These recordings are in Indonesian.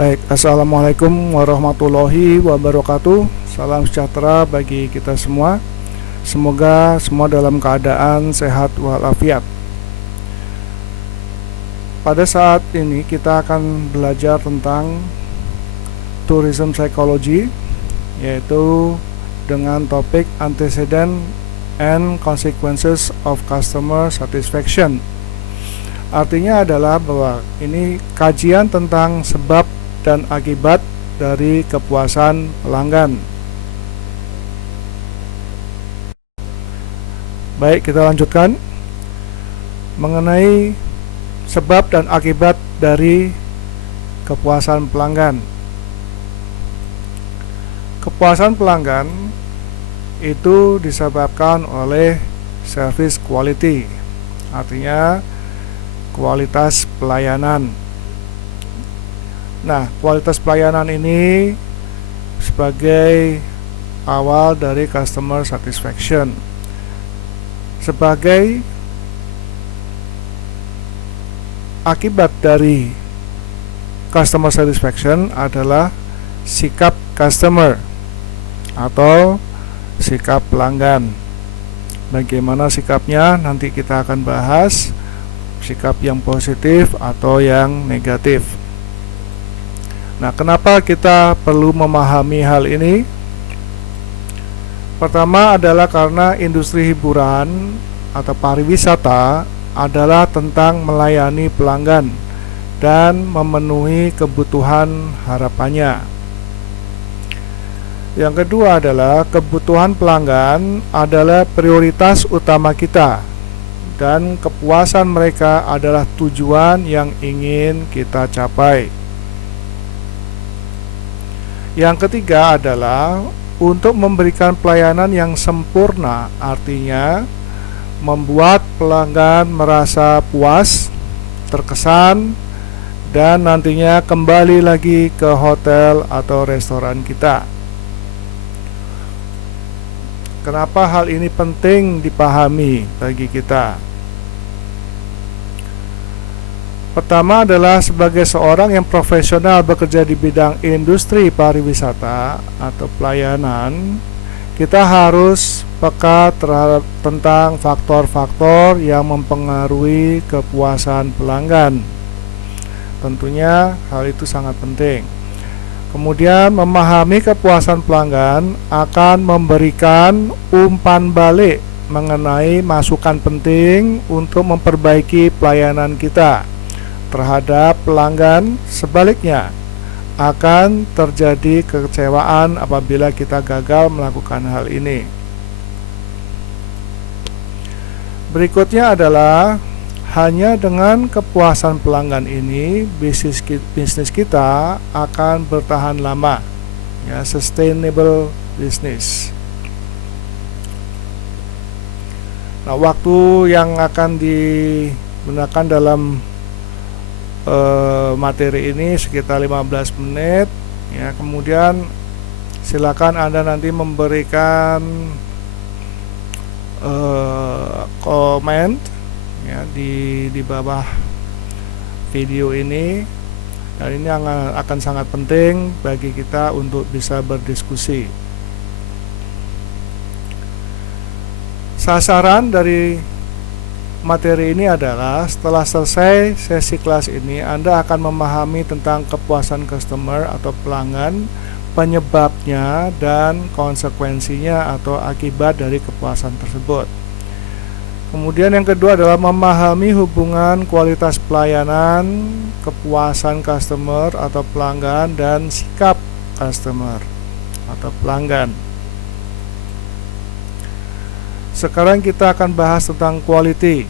Baik, Assalamualaikum warahmatullahi wabarakatuh. Salam sejahtera bagi kita semua. Semoga semua dalam keadaan sehat walafiat. Pada saat ini kita akan belajar tentang tourism psychology, yaitu dengan topik antecedent and consequences of customer satisfaction. Artinya adalah bahwa ini kajian tentang sebab dan akibat dari kepuasan pelanggan. Baik, kita lanjutkan mengenai sebab dan akibat dari kepuasan pelanggan. Kepuasan pelanggan itu disebabkan oleh service quality, artinya kualitas pelayanan. Nah, kualitas pelayanan ini sebagai awal dari customer satisfaction. Sebagai akibat dari customer satisfaction adalah sikap customer atau sikap pelanggan. Bagaimana sikapnya nanti kita akan bahas, sikap yang positif atau yang negatif. Nah, kenapa kita perlu memahami hal ini? Pertama adalah karena industri hiburan atau pariwisata adalah tentang melayani pelanggan dan memenuhi kebutuhan harapannya. Yang kedua adalah kebutuhan pelanggan adalah prioritas utama kita, dan kepuasan mereka adalah tujuan yang ingin kita capai. Yang ketiga adalah untuk memberikan pelayanan yang sempurna, artinya membuat pelanggan merasa puas, terkesan, dan nantinya kembali lagi ke hotel atau restoran kita. Kenapa hal ini penting dipahami bagi kita? Pertama adalah sebagai seorang yang profesional bekerja di bidang industri pariwisata atau pelayanan, kita harus peka terhadap tentang faktor-faktor yang mempengaruhi kepuasan pelanggan. Tentunya hal itu sangat penting. Kemudian memahami kepuasan pelanggan akan memberikan umpan balik mengenai masukan penting untuk memperbaiki pelayanan kita terhadap pelanggan. Sebaliknya, akan terjadi kekecewaan apabila kita gagal melakukan hal ini. Berikutnya adalah hanya dengan kepuasan pelanggan ini bisnis kita akan bertahan lama, ya, sustainable business. Nah, waktu yang akan digunakan dalam materi ini sekitar 15 menit, ya. Kemudian silakan Anda nanti memberikan komen, ya, di bawah video ini, dan ini akan sangat penting bagi kita untuk bisa berdiskusi. Sasaran dari materi ini adalah setelah selesai sesi kelas ini, Anda akan memahami tentang kepuasan customer atau pelanggan, penyebabnya dan konsekuensinya atau akibat dari kepuasan tersebut. Kemudian yang kedua adalah memahami hubungan kualitas pelayanan, kepuasan customer atau pelanggan, dan sikap customer atau pelanggan. Sekarang kita akan bahas tentang quality.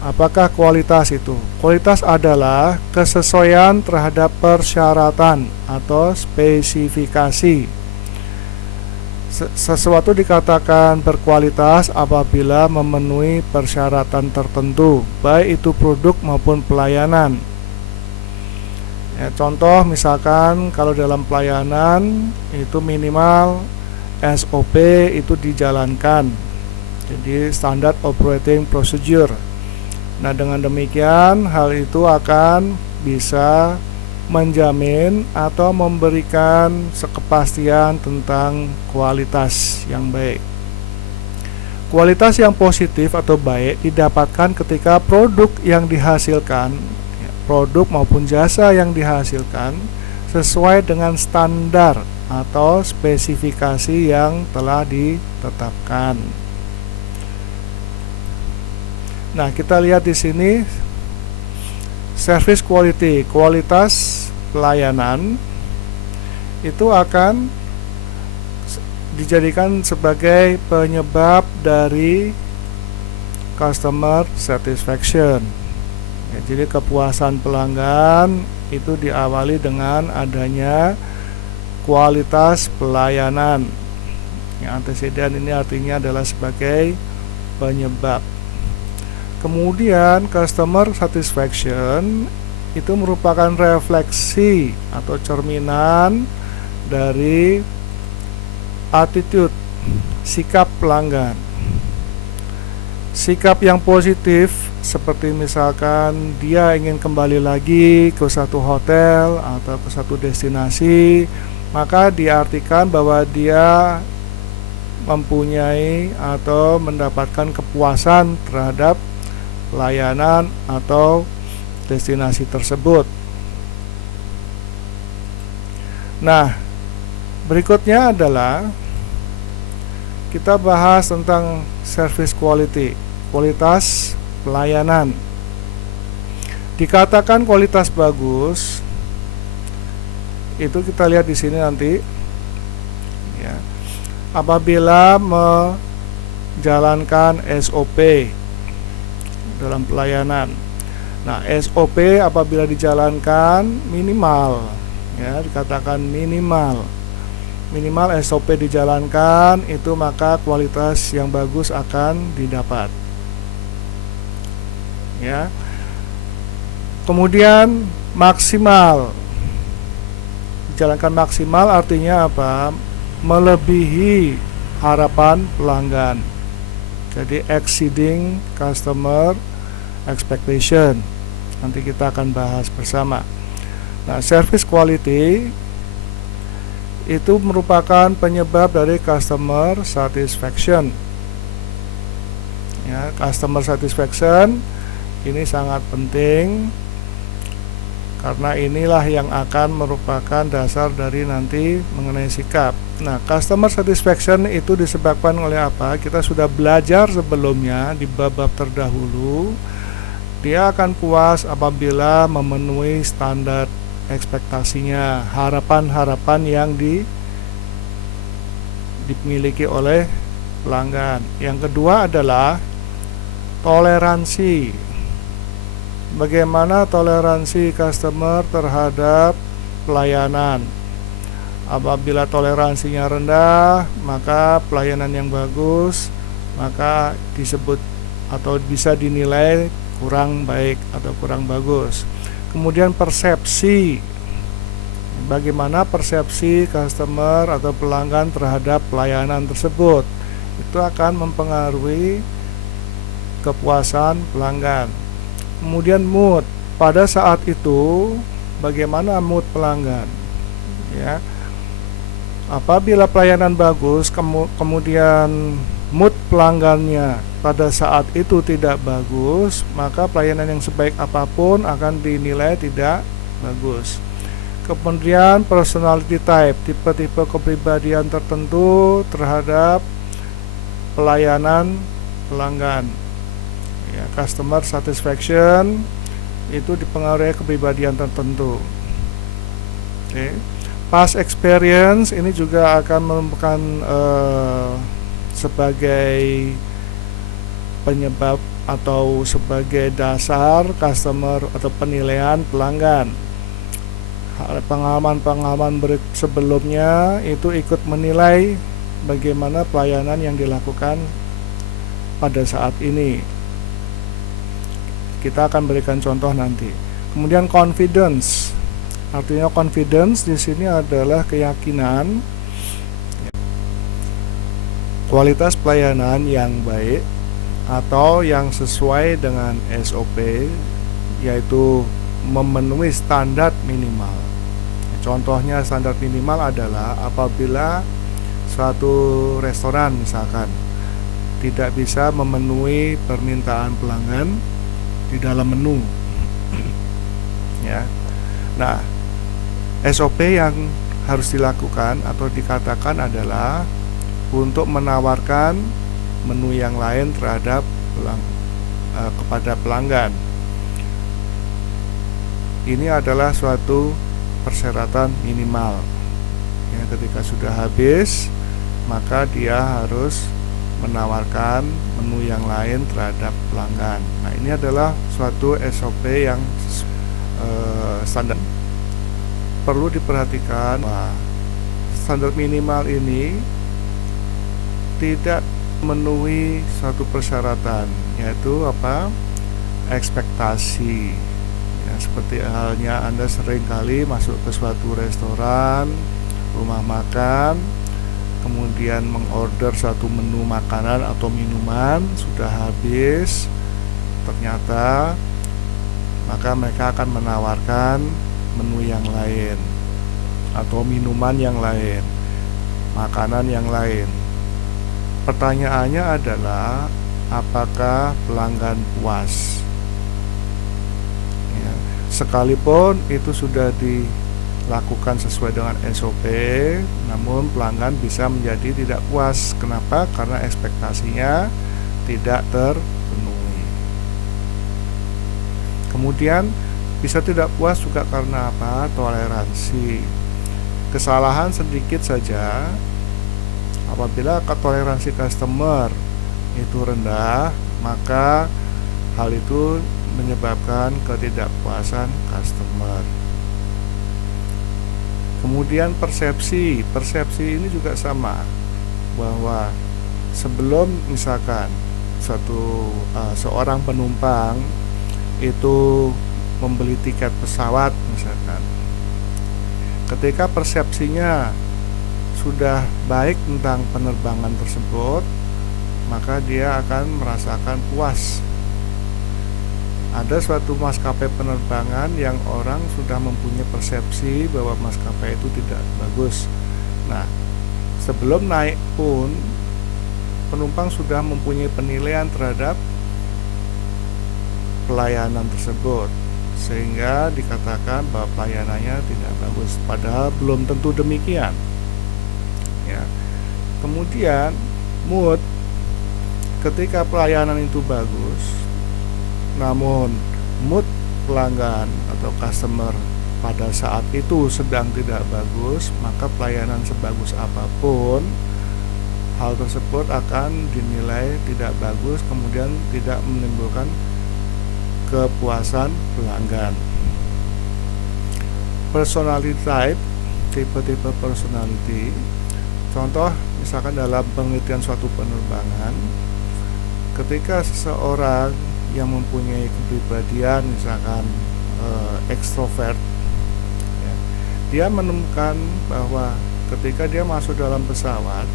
Apakah kualitas itu? Kualitas adalah kesesuaian terhadap persyaratan atau spesifikasi. Sesuatu dikatakan berkualitas apabila memenuhi persyaratan tertentu, baik itu produk maupun pelayanan. Ya, contoh misalkan kalau dalam pelayanan itu minimal SOP itu dijalankan. Jadi standard operating procedure. Nah, dengan demikian hal itu akan bisa menjamin atau memberikan kepastian tentang kualitas yang baik. Kualitas yang positif atau baik didapatkan ketika produk yang dihasilkan, produk maupun jasa yang dihasilkan sesuai dengan standar atau spesifikasi yang telah ditetapkan. Nah, kita lihat di sini service quality, kualitas pelayanan itu akan dijadikan sebagai penyebab dari customer satisfaction. Ya, jadi kepuasan pelanggan itu diawali dengan adanya kualitas pelayanan. Yang anteseden ini artinya adalah sebagai penyebab. Kemudian customer satisfaction itu merupakan refleksi atau cerminan dari attitude, sikap pelanggan. Sikap yang positif seperti misalkan dia ingin kembali lagi ke satu hotel atau ke satu destinasi, maka diartikan bahwa dia mempunyai atau mendapatkan kepuasan terhadap layanan atau destinasi tersebut. Nah, berikutnya adalah kita bahas tentang service quality, kualitas pelayanan. Dikatakan kualitas bagus, itu kita lihat di sini nanti, ya, apabila menjalankan SOP dalam pelayanan. Nah, SOP apabila dijalankan minimal, ya, dikatakan minimal SOP dijalankan, itu maka kualitas yang bagus akan didapat. Ya. Kemudian maksimal. Dijalankan maksimal artinya apa? Melebihi harapan pelanggan. Jadi exceeding customer expectation. Nanti kita akan bahas bersama. Nah, service quality itu merupakan penyebab dari customer satisfaction. Ya, customer satisfaction ini sangat penting karena inilah yang akan merupakan dasar dari nanti mengenai sikap. Nah, customer satisfaction itu disebabkan oleh apa? Kita sudah belajar sebelumnya di bab-bab terdahulu. Dia akan puas apabila memenuhi standar ekspektasinya, harapan-harapan yang dimiliki oleh pelanggan. Yang kedua adalah toleransi. Bagaimana toleransi customer terhadap pelayanan? Apabila toleransinya rendah, maka pelayanan yang bagus maka disebut atau bisa dinilai kurang baik atau kurang bagus. Kemudian persepsi, bagaimana persepsi customer atau pelanggan terhadap pelayanan tersebut, itu akan mempengaruhi kepuasan pelanggan. Kemudian mood, pada saat itu bagaimana mood pelanggan, ya. Apabila pelayanan bagus, kemudian mood pelanggannya pada saat itu tidak bagus, maka pelayanan yang sebaik apapun akan dinilai tidak bagus. Kemudian personality type, tipe-tipe kepribadian tertentu terhadap pelayanan pelanggan. Ya, customer satisfaction itu dipengaruhi kepribadian tertentu. Oke. Past experience ini juga akan merupakan sebagai penyebab atau sebagai dasar customer atau penilaian pelanggan. Pengalaman-pengalaman sebelumnya itu ikut menilai bagaimana pelayanan yang dilakukan pada saat ini. Kita akan berikan contoh nanti. Kemudian confidence. Artinya confidence di sini adalah keyakinan kualitas pelayanan yang baik atau yang sesuai dengan SOP, yaitu memenuhi standar minimal. Contohnya standar minimal adalah apabila suatu restoran misalkan tidak bisa memenuhi permintaan pelanggan di dalam menu. Ya. Nah, SOP yang harus dilakukan atau dikatakan adalah untuk menawarkan menu yang lain terhadap kepada pelanggan. Ini adalah suatu persyaratan minimal. Ya, ketika sudah habis, maka dia harus menawarkan menu yang lain terhadap pelanggan. Nah, ini adalah suatu SOP yang standar. Perlu diperhatikan bahwa standar minimal ini tidak memenuhi suatu persyaratan, yaitu apa? Ekspektasi. Ya, seperti halnya Anda sering kali masuk ke suatu restoran, rumah makan, kemudian mengorder satu menu makanan atau minuman, sudah habis, ternyata maka mereka akan menawarkan menu yang lain atau minuman yang lain, makanan yang lain. Pertanyaannya adalah apakah pelanggan puas? Ya, sekalipun itu sudah dilakukan sesuai dengan SOP, namun pelanggan bisa menjadi tidak puas. Kenapa? Karena ekspektasinya tidak terpenuhi. Kemudian bisa tidak puas juga karena apa? Toleransi. Kesalahan sedikit saja, apabila toleransi customer itu rendah, maka hal itu menyebabkan ketidakpuasan customer. Kemudian persepsi ini juga sama, bahwa sebelum misalkan seorang penumpang itu membeli tiket pesawat misalkan, ketika persepsinya sudah baik tentang penerbangan tersebut, maka dia akan merasakan puas. Ada suatu maskapai penerbangan yang orang sudah mempunyai persepsi bahwa maskapai itu tidak bagus. Nah, sebelum naik pun penumpang sudah mempunyai penilaian terhadap pelayanan tersebut, sehingga dikatakan bahwa pelayanannya tidak bagus, padahal belum tentu demikian. Ya. Kemudian mood, ketika pelayanan itu bagus, namun mood pelanggan atau customer pada saat itu sedang tidak bagus, maka pelayanan sebagus apapun, hal tersebut akan dinilai tidak bagus, kemudian tidak menimbulkan kepuasan pelanggan. Personality type, tipe-tipe personality. Contoh, misalkan dalam penelitian suatu penerbangan, ketika seseorang yang mempunyai kepribadian misalkan ekstrovert, ya, dia menemukan bahwa ketika dia masuk dalam pesawat,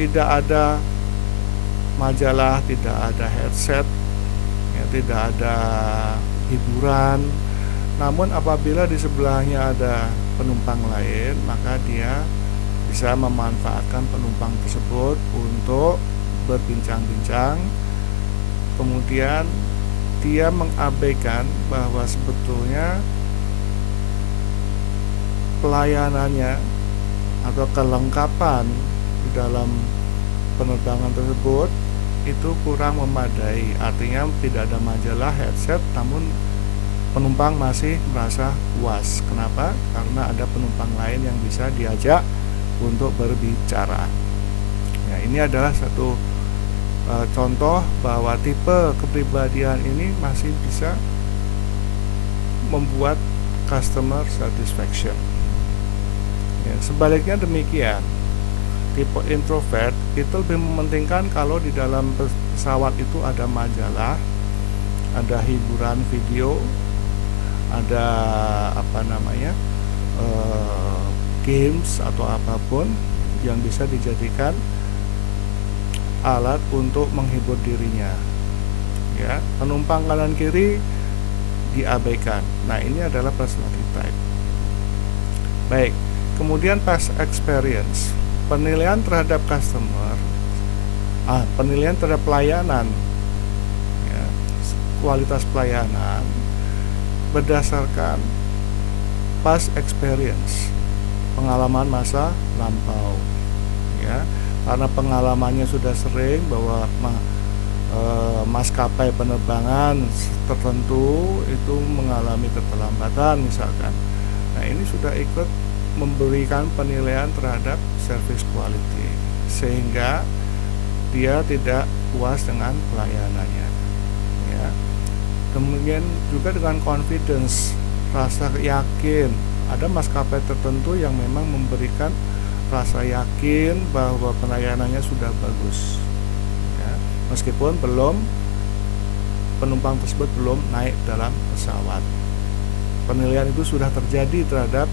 tidak ada majalah, tidak ada headset, ya, tidak ada hiburan. Namun apabila di sebelahnya ada penumpang lain, maka dia bisa memanfaatkan penumpang tersebut untuk berbincang-bincang. Kemudian dia mengabaikan bahwa sebetulnya pelayanannya atau kelengkapan di dalam penerbangan tersebut itu kurang memadai. Artinya tidak ada majalah, headset, namun penumpang masih merasa puas. Kenapa? Karena ada penumpang lain yang bisa diajak untuk berbicara. Ya, ini adalah satu contoh bahwa tipe kepribadian ini masih bisa membuat customer satisfaction. Ya, sebaliknya demikian, tipe introvert itu lebih mementingkan kalau di dalam pesawat itu ada majalah, ada hiburan video, ada games atau apapun yang bisa dijadikan alat untuk menghibur dirinya. Ya, penumpang kanan kiri diabaikan. Nah, ini adalah personality type. Baik, kemudian past experience, penilaian terhadap penilaian terhadap pelayanan, ya, kualitas pelayanan berdasarkan past experience, pengalaman masa lampau, ya, karena pengalamannya sudah sering bahwa maskapai penerbangan tertentu itu mengalami keterlambatan misalkan. Nah, ini sudah ikut memberikan penilaian terhadap service quality sehingga dia tidak puas dengan pelayanannya, ya. Kemudian juga dengan confidence, rasa yakin. Ada maskapai tertentu yang memang memberikan rasa yakin bahwa pelayanannya sudah bagus, ya, meskipun penumpang tersebut belum naik dalam pesawat. Penilaian itu sudah terjadi terhadap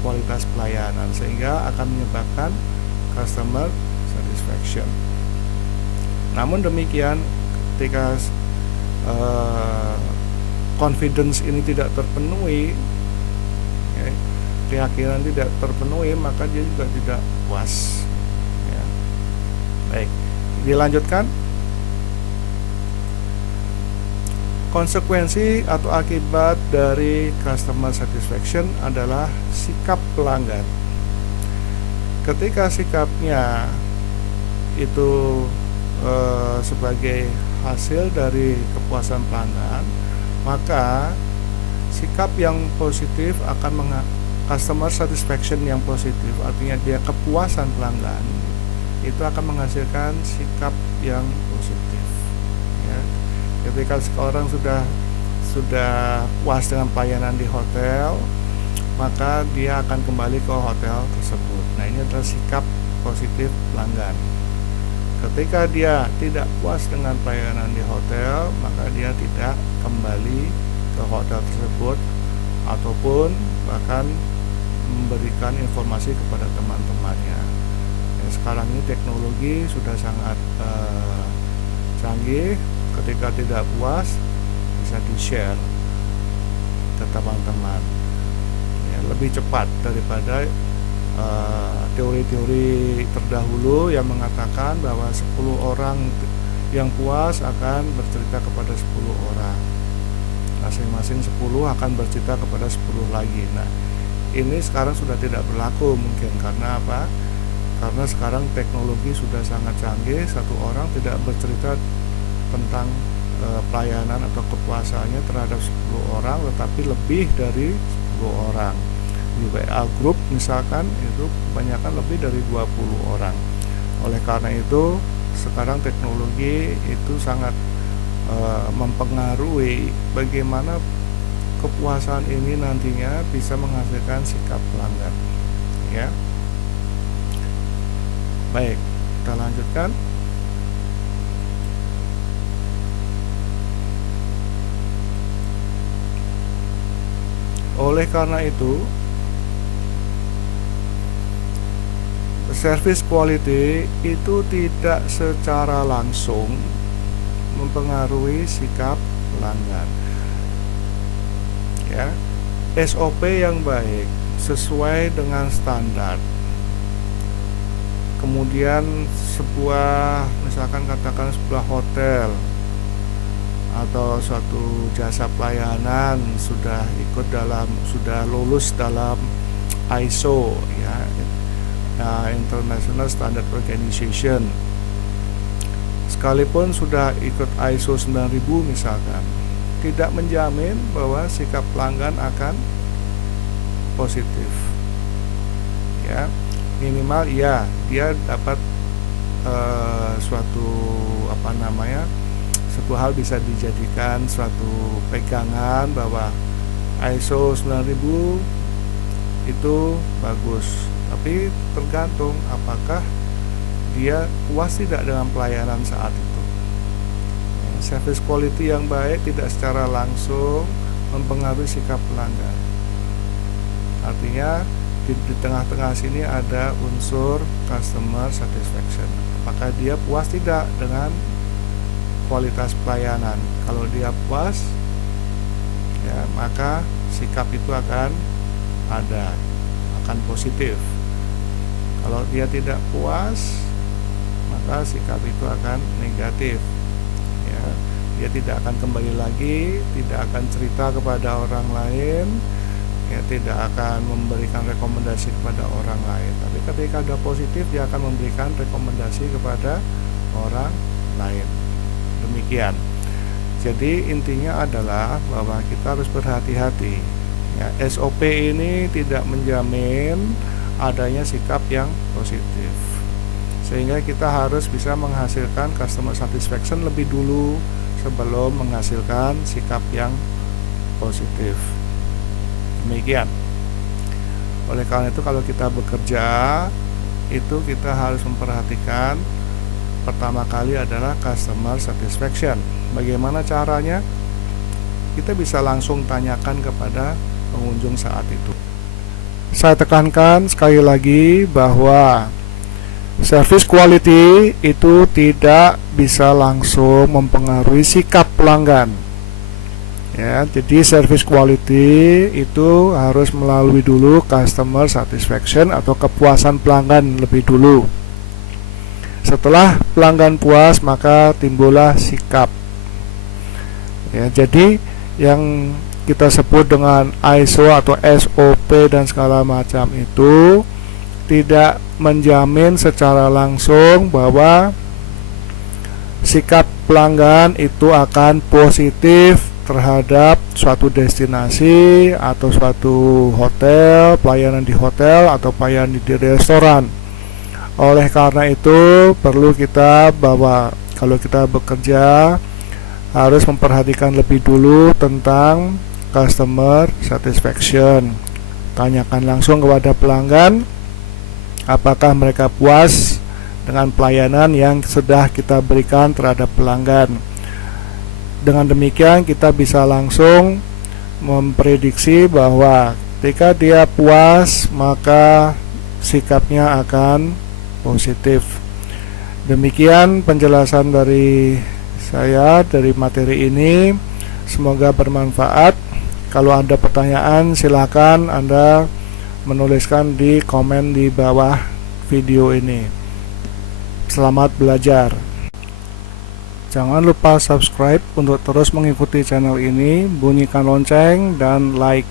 kualitas pelayanan sehingga akan menyebabkan customer satisfaction. Namun demikian, ketika confidence ini tidak terpenuhi, ya, keyakinan tidak terpenuhi, maka dia juga tidak puas, ya. Baik, dilanjutkan. Konsekuensi atau akibat dari customer satisfaction adalah sikap pelanggan. Ketika sikapnya itu sebagai hasil dari kepuasan pelanggan, maka sikap yang positif akan customer satisfaction yang positif, artinya dia kepuasan pelanggan itu akan menghasilkan sikap yang positif, ya. Ketika seorang sudah puas dengan pelayanan di hotel, maka dia akan kembali ke hotel tersebut. Nah, ini adalah sikap positif pelanggan. Ketika dia tidak puas dengan pelayanan di hotel, maka dia tidak kembali ke hotel tersebut ataupun bahkan memberikan informasi kepada teman-temannya. Sekarang ini teknologi sudah sangat canggih. Ketika tidak puas bisa di-share ke teman-teman, ya, lebih cepat daripada teori-teori terdahulu yang mengatakan bahwa 10 orang yang puas akan bercerita kepada 10 orang, masing-masing 10 akan bercerita kepada 10 lagi. Nah, ini sekarang sudah tidak berlaku mungkin. Karena apa? Karena sekarang teknologi sudah sangat canggih. Satu orang tidak bercerita tentang pelayanan atau kepuasannya terhadap 10 orang, tetapi lebih dari 10 orang. Di WA group misalkan itu kebanyakan lebih dari 20 orang. Oleh karena itu sekarang teknologi itu sangat mempengaruhi bagaimana kepuasan ini nantinya bisa menghasilkan sikap pelanggan, ya. Baik, kita lanjutkan. Oleh karena itu, service quality itu tidak secara langsung mempengaruhi sikap pelanggan, ya. SOP yang baik sesuai dengan standar, kemudian misalkan katakan sebuah hotel atau suatu jasa pelayanan sudah lulus dalam ISO, ya, International Standard Organization, sekalipun sudah ikut ISO 9000 misalkan, tidak menjamin bahwa sikap pelanggan akan positif, ya. Minimal ya dia dapat suatu hal bisa dijadikan suatu pegangan bahwa ISO 9000 itu bagus, tapi tergantung apakah dia puas tidak dengan pelayanan saat itu. Service quality yang baik tidak secara langsung mempengaruhi sikap pelanggan. Artinya di tengah-tengah sini ada unsur customer satisfaction. Apakah dia puas tidak dengan kualitas pelayanan? Kalau dia puas, ya, maka sikap itu akan positif. Kalau dia tidak puas, maka sikap itu akan negatif, ya. Dia tidak akan kembali lagi, tidak akan cerita kepada orang lain, ya, tidak akan memberikan rekomendasi kepada orang lain. Tapi ketika ada positif, dia akan memberikan rekomendasi kepada orang lain. Demikian. Jadi intinya adalah bahwa kita harus berhati-hati, ya. SOP ini tidak menjamin adanya sikap yang positif, sehingga kita harus bisa menghasilkan customer satisfaction lebih dulu sebelum menghasilkan sikap yang positif. Demikian. Oleh karena itu, kalau kita bekerja itu kita harus memperhatikan pertama kali adalah customer satisfaction. Bagaimana caranya? Kita bisa langsung tanyakan kepada pengunjung saat itu. Saya tekankan sekali lagi bahwa service quality itu tidak bisa langsung mempengaruhi sikap pelanggan, ya. Jadi service quality itu harus melalui dulu customer satisfaction atau kepuasan pelanggan lebih dulu. Setelah pelanggan puas, maka timbullah sikap, ya. Jadi yang kita sebut dengan ISO atau SOP dan segala macam itu tidak menjamin secara langsung bahwa sikap pelanggan itu akan positif terhadap suatu destinasi atau suatu hotel, pelayanan di hotel atau pelayanan di restoran. Oleh karena itu perlu kita bahwa kalau kita bekerja harus memperhatikan lebih dulu tentang customer satisfaction. Tanyakan langsung kepada pelanggan apakah mereka puas dengan pelayanan yang sudah kita berikan terhadap pelanggan. Dengan demikian kita bisa langsung memprediksi bahwa ketika dia puas, maka sikapnya akan positif. Demikian penjelasan dari saya dari materi ini. Semoga bermanfaat. Kalau ada pertanyaan, silakan Anda menuliskan di komen di bawah video ini. Selamat belajar. Jangan lupa subscribe untuk terus mengikuti channel ini, bunyikan lonceng dan like.